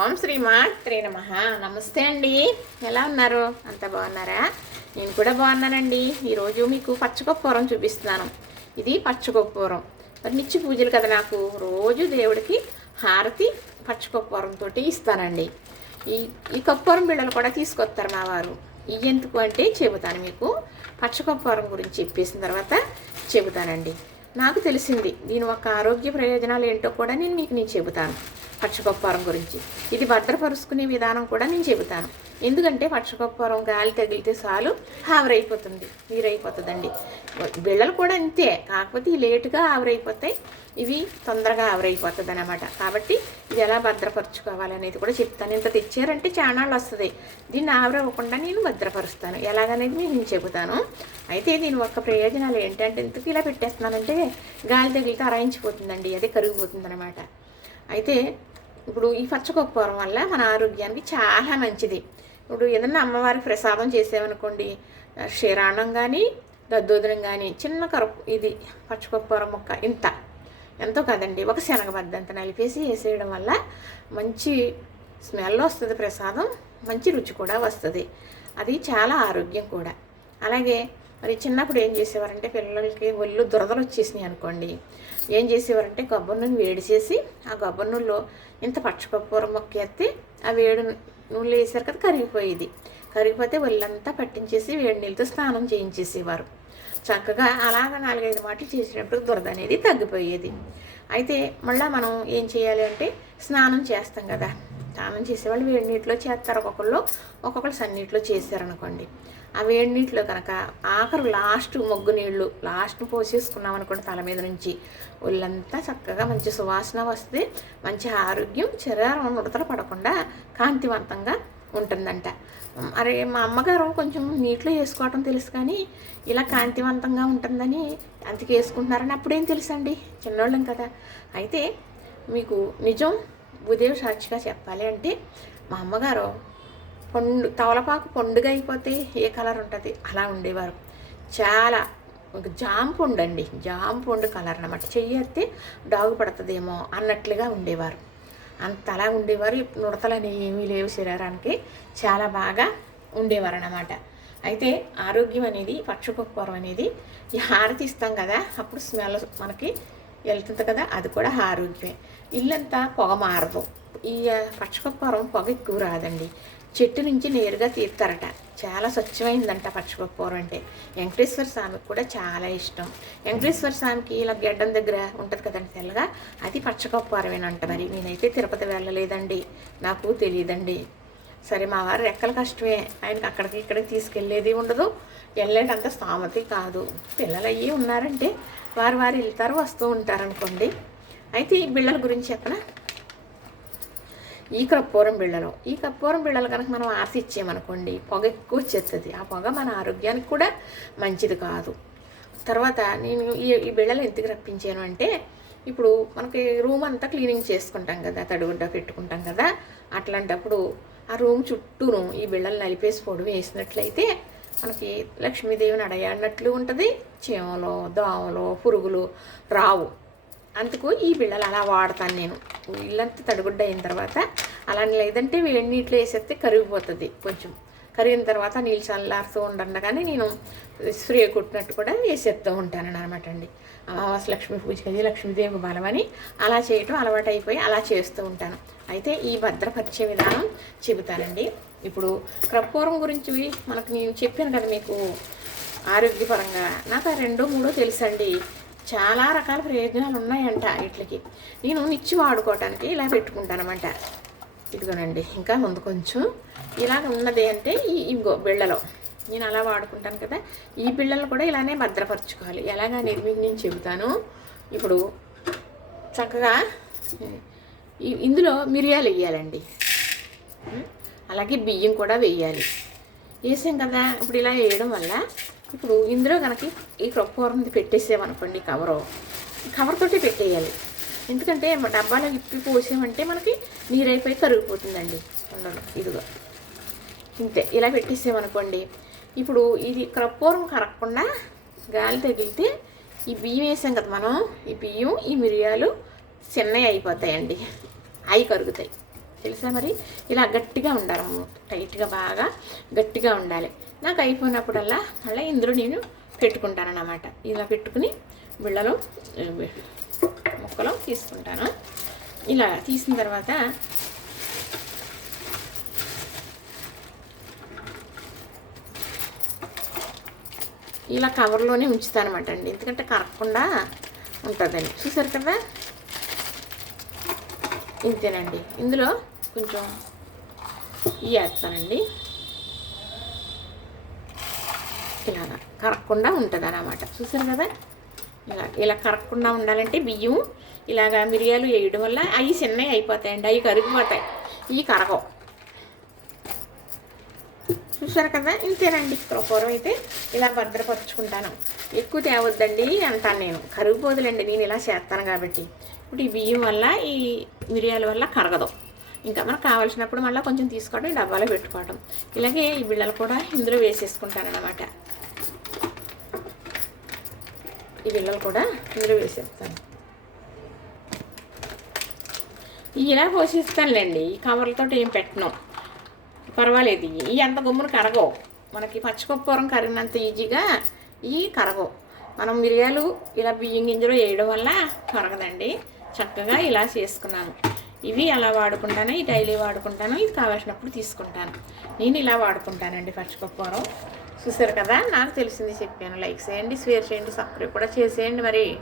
ఓం శ్రీమాత్రే నమ. నమస్తే అండి. ఎలా ఉన్నారు? అంత బాగున్నారా? నేను కూడా బాగున్నానండి. ఈరోజు మీకు పచ్చకొప్పూరం చూపిస్తున్నాను. ఇది పచ్చకొప్పూరం మరి నిత్య పూజలు కదా నాకు. రోజు దేవుడికి హారతి పచ్చకొప్పూరంతో ఇస్తానండి. ఈ ఈ కప్పూరం బిళ్ళలు కూడా తీసుకొస్తారు మా వారు. ఇవి ఎందుకు అంటే చెబుతాను మీకు. పచ్చకొప్పూరం గురించి చెప్పేసిన తర్వాత చెబుతానండి. నాకు తెలిసింది. దీని యొక్క ఆరోగ్య ప్రయోజనాలు ఏంటో కూడా నేను మీకు నేను చెబుతాను. పచ్చకొప్పారం గురించి. ఇది భద్రపరుచుకునే విధానం కూడా నేను చెబుతాను. ఎందుకంటే పచ్చకొప్పారం గాలి తగిలితే చాలు ఆవిరైపోతుంది నీరైపోతుందండి. బిళ్ళలు కూడా అంతే కాకపోతే లేటుగా ఆవిరైపోతాయి ఇవి తొందరగా ఆవిరైపోతుంది అనమాట కాబట్టి ఇది ఎలా భద్రపరచుకోవాలనేది కూడా చెప్తాను. ఇంత తెచ్చారంటే చాణాలు వస్తుంది. దీన్ని ఆవిరవ్వకుండా నేను భద్రపరుస్తాను. ఎలాగనేది నేను చెబుతాను. అయితే దీని ఒక ప్రయోజనాలు ఏంటంటే ఎందుకు ఇలా పెట్టేస్తున్నానంటే గాలి తగిలితే అరాయించిపోతుందండి అది కరిగిపోతుంది అనమాట అయితే ఇప్పుడు ఈ పచ్చకొప్పరం వల్ల మన ఆరోగ్యానికి చాలా మంచిది. ఇప్పుడు ఏదన్నా అమ్మవారికి ప్రసాదం చేసామనుకోండి క్షీరాణం కానీ దద్దోదనం కానీ చిన్న కరపు ఇది పచ్చకొప్పర ముక్క ఇంత. ఎంతో కదండి ఒక శనగబద్ద అంత నలిపేసి వేసేయడం వల్ల మంచి స్మెల్ వస్తుంది ప్రసాదం మంచి రుచి కూడా వస్తుంది. అది చాలా ఆరోగ్యం కూడా. అలాగే మరి చిన్నప్పుడు ఏం చేసేవారంటే పిల్లలకి ఒళ్ళు దురదలు వచ్చేసినాయి అనుకోండి ఏం చేసేవారంటే కొబ్బరి నూనె వేడి చేసి ఆ కొబ్బరి నూనెలో ఇంత పచ్చకప్పూర మొక్క ఎత్తి ఆ వేడి నూనె వేసారు కదా కరిగిపోయేది. కరిగిపోతే ఒళ్ళంతా పట్టించేసి వేడి నీళ్ళతో స్నానం చేయించేసేవారు. చక్కగా అలాగ నాలుగైదు మాటలు చేసినప్పుడు దురద అనేది తగ్గిపోయేది. అయితే మళ్ళీ మనం ఏం చేయాలి అంటే స్నానం చేస్తాం కదా. స్నానం చేసేవాళ్ళు వేడి నీటిలో చేస్తారు. ఒక్కొక్కళ్ళు ఒక్కొక్కరు సన్నీటిలో చేశారనుకోండి. ఆ వేడి నీటిలో కనుక ఆఖరు లాస్ట్ మొగ్గు నీళ్ళు లాస్ట్ పోసేసుకున్నాం అనుకోండి తల మీద నుంచి. ఒళ్ళంతా చక్కగా మంచి సువాసన వస్తే మంచి ఆరోగ్యం శరీరం ముడతలు పడకుండా కాంతివంతంగా ఉంటుందంట. అరే మా అమ్మగారు కొంచెం నీటిలో వేసుకోవటం తెలుసు కానీ ఇలా కాంతివంతంగా ఉంటుందని అందుకే వేసుకుంటున్నారని అప్పుడేం తెలుసండి? చిన్నోళ్ళం కదా. అయితే మీకు నిజం ఉదయం సాక్షిగా చెప్పాలి అంటే మా అమ్మగారు పండు తవలపాకు పండుగ అయిపోతే ఏ కలర్ ఉంటుంది? అలా ఉండేవారు. చాలా ఒక జామ పండు అండి జాంపుండు కలర్ అనమాట చెయ్యేస్తే డాగు పడుతుందేమో అన్నట్లుగా ఉండేవారు. అంత అలా ఉండేవారు. నుడతలని ఏమీ లేవు శరీరానికి. చాలా బాగా ఉండేవారు అనమాట అయితే ఆరోగ్యం అనేది పక్షకుప్పరం అనేది ఈ హారతి ఇస్తాం కదా అప్పుడు స్మెల్ మనకి వెళ్తుంది కదా అది కూడా ఆరోగ్యమే. ఇల్లంతా పొగ మారదు. ఈ పచ్చకప్పూరం పొగ ఎక్కువ రాదండి. చెట్టు నుంచి నేరుగా తీస్తారట చాలా స్వచ్ఛమైందంట పచ్చకప్పూరం అంటే. వెంకటేశ్వర స్వామికి కూడా చాలా ఇష్టం. వెంకటేశ్వర స్వామికి ఇలా గడ్డం దగ్గర ఉంటుంది కదండి తెల్లగా అది పచ్చకప్పూరమేనంట మరి. నేనైతే తిరుపతి వెళ్ళలేదండి. నాకు తెలియదండి. సరే మా వారు రెక్కల కష్టమే. ఆయనకి అక్కడికి ఇక్కడికి తీసుకెళ్ళేది ఉండదు. వెళ్ళేటంత స్థామతి కాదు. పిల్లలు అయ్యి ఉన్నారంటే వారు వారు వెళ్తారు వస్తూ ఉంటారనుకోండి. అయితే ఈ పిల్లల గురించి చెప్పనా? ఈ కర్పూరం బిళ్ళలు. ఈ కర్పూరం బిళ్ళలు కనుక మనం ఆశ ఇచ్చామనుకోండి పొగ ఎక్కువ వచ్చేస్తుంది. ఆ పొగ మన ఆరోగ్యానికి కూడా మంచిది కాదు. తర్వాత నేను ఈ ఈ బిళ్ళలు ఎందుకు రప్పించాను అంటే ఇప్పుడు మనకి రూమ్ అంతా క్లీనింగ్ చేసుకుంటాం కదా తడిగుడ్డ పెట్టుకుంటాం కదా అట్లాంటప్పుడు ఆ రూమ్ చుట్టూను ఈ బిళ్ళలు నలిపేసి పొడి వేసినట్లయితే మనకి లక్ష్మీదేవిని అడయాడినట్లు ఉంటుంది చీమలు దోమలు పురుగులు రావు. అందుకు ఈ బిళ్ళలు అలా వాడతాను నేను. ఇల్లంతా తడిగుడ్డ అయిన తర్వాత అలా లేదంటే వేడి నీటిలో వేసేస్తే కరిగిపోతుంది కొంచెం. కరిగిన తర్వాత నీళ్ళు చల్లారుతూ ఉండగానే నేను స్ప్రే కొట్టినట్టు కూడా వేసేస్తూ ఉంటాను అనమాట అండి. అమావాస లక్ష్మీ పూజకి లక్ష్మీదేవి బలమని అలా చేయటం అలవాటు అయిపోయి అలా చేస్తూ ఉంటాను. అయితే ఈ భద్రపరిచే విధానం చెబుతానండి. ఇప్పుడు కర్పూరం గురించి మనకు నేను చెప్పాను కదా మీకు ఆరోగ్యపరంగా. నాకు ఆ రెండో మూడో తెలుసండి. చాలా రకాల ప్రయోజనాలు ఉన్నాయంట వీటికి. నేను నిచ్చి వాడుకోవటానికి ఇలా పెట్టుకుంటానమాట. ఇదిగోనండి ఇంకా ముందు కొంచెం ఇలాగ ఉన్నది అంటే ఈ ఇంకో బిళ్ళలో. నేను అలా వాడుకుంటాను కదా ఈ బిళ్ళలు కూడా ఇలానే భద్రపరచుకోవాలి. ఎలాగనేది మీకు నేను చెబుతాను. ఇప్పుడు చక్కగా ఇందులో మిరియాలు వేయాలండి. అలాగే బియ్యం కూడా వేయాలి. వేసాం కదా ఇప్పుడు ఇలా వేయడం వల్ల ఇప్పుడు ఇందులో కనుక ఈ కర్పూరం పెట్టేసామనుకోండి కవరు కవర్ తోటి పెట్టేయాలి. ఎందుకంటే డబ్బాలో ఇప్పి పోసామంటే మనకి నీరైపోయి కరిగిపోతుందండి. ఉండదు ఇదిగో. ఇంతే ఇలా పెట్టేసామనుకోండి ఇప్పుడు ఇది కర్పూరం కరగకుండా గాలి తగిలితే ఈ బియ్యం వేసాం కదా మనం ఈ బియ్యం ఈ మిరియాలు చిన్నవి అయిపోతాయండి. అవి కరుగుతాయి. తెలుసా మరి? ఇలా గట్టిగా ఉండాలి టైట్గా బాగా గట్టిగా ఉండాలి. నాకు అయిపోయినప్పుడల్లా మళ్ళీ ఇందులో నేను పెట్టుకుంటానన్నమాట. ఇలా పెట్టుకుని బిళ్ళలో ఏ, ముక్కలు తీసుకుంటాను. ఇలా తీసిన తర్వాత ఇలా కవర్లోనే ఉంచుతాను అనమాట అండి. ఎందుకంటే కరగకుండా ఉంటుందండి చూసారు కదా? ఇంతేనండి. ఇందులో కొంచెం ఇవి వేస్తానండి ఇలాగా కరగకుండా ఉంటుంది అన్నమాట. చూసారు కదా? ఇలా ఇలా కరగకుండా ఉండాలంటే బియ్యం ఇలాగా మిరియాలు వేయడం వల్ల అవి చిన్నవి అయిపోతాయండి అవి కరిగిపోతాయి. ఇవి కరగవు. చూసారు కదా? ఇంతేనండి. పూర్వం అయితే ఇలా భద్రపరుచుకుంటాను. ఎక్కువ తేవద్దండి అంటాను నేను. కరిగిపోదులండి నేను ఇలా చేస్తాను కాబట్టి. ఇప్పుడు ఈ బియ్యం వల్ల ఈ మిరియాల వల్ల కరగదు. ఇంకా మనకు కావాల్సినప్పుడు మళ్ళీ కొంచెం తీసుకోవడం డబ్బాలో పెట్టుకోవడం. ఇలాగే ఈ బిళ్ళలు కూడా ఇందులో వేసేసుకుంటానమాట ఈ బిళ్ళలు కూడా ఇందులో వేసేస్తాను. ఇలా పోషిస్తానులేండి ఈ కవర్లతో ఏం పెట్టను. పర్వాలేదు ఈ అంత గుమ్మును కరగవు. మనకి పచ్చిపప్పురం కరిగినంత ఈజీగా ఈ కరగవు. మనం మిరియాలు ఇలా బియ్యం గింజలు వేయడం వల్ల కరగదండి. చక్కగా ఇలా చేసుకున్నాను. ఇవి అలా వాడుకుంటాను ఈ డైలీ వాడుకుంటాను ఇది కావాల్సినప్పుడు తీసుకుంటాను. నేను ఇలా వాడుకుంటానండి పచ్చిపప్పురం చూసారు కదా? నాకు తెలిసింది చెప్పాను. లైక్ చేయండి షేర్ చేయండి సబ్స్క్రైబ్ కూడా చేసేయండి మరి.